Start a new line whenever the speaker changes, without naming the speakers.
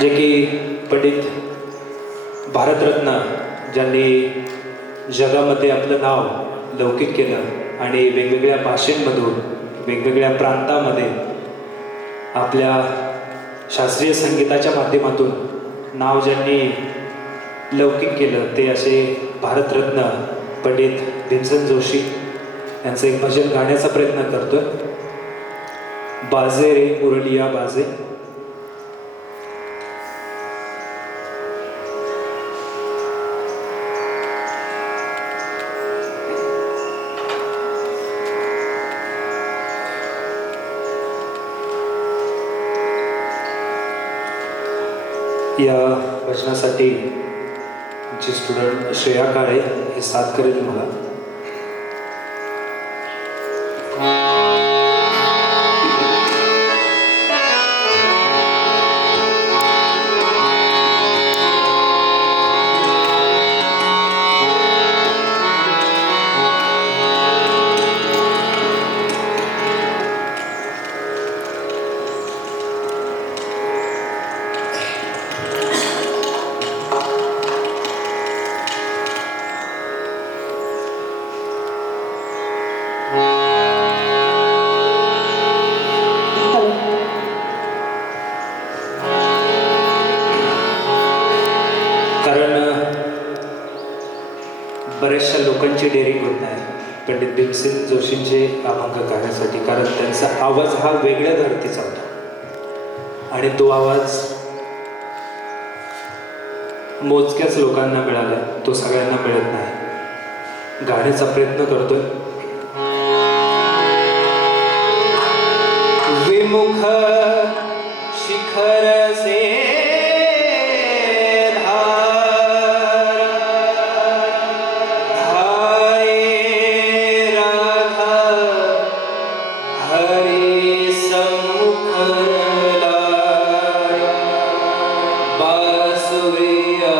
जे की पंडित भारतरत्न ज्यांनी जगामध्ये आपलं नाव लौकिक केलं आणि वेगवेगळ्या भाषेंमधून वेगवेगळ्या प्रांतामध्ये आपल्या शास्त्रीय संगीताच्या माध्यमातून नाव ज्यांनी लौकिक केलं ते असे भारतरत्न पंडित भीमसेन जोशी यांचं एक भजन गाण्याचा प्रयत्न करतो बाजे रे मुरलिया बाजे. या भजनासाठी जी स्टुडंट श्रेया काळे हे साथ करेल मला. बऱ्याचशा लोकांची डेअरिंग होत नाही. पंडित भीमसेन जोशींचे अभंग गाण्यासाठी कारण त्यांचा आवाज हा वेगळ्या धर्तीचा होता. आणि तो आवाज मोजक्याच लोकांना मिळाला. तो सगळ्यांना मिळत नाही. गाण्याचा प्रयत्न करतोय. विमुख शिखर से Basuria.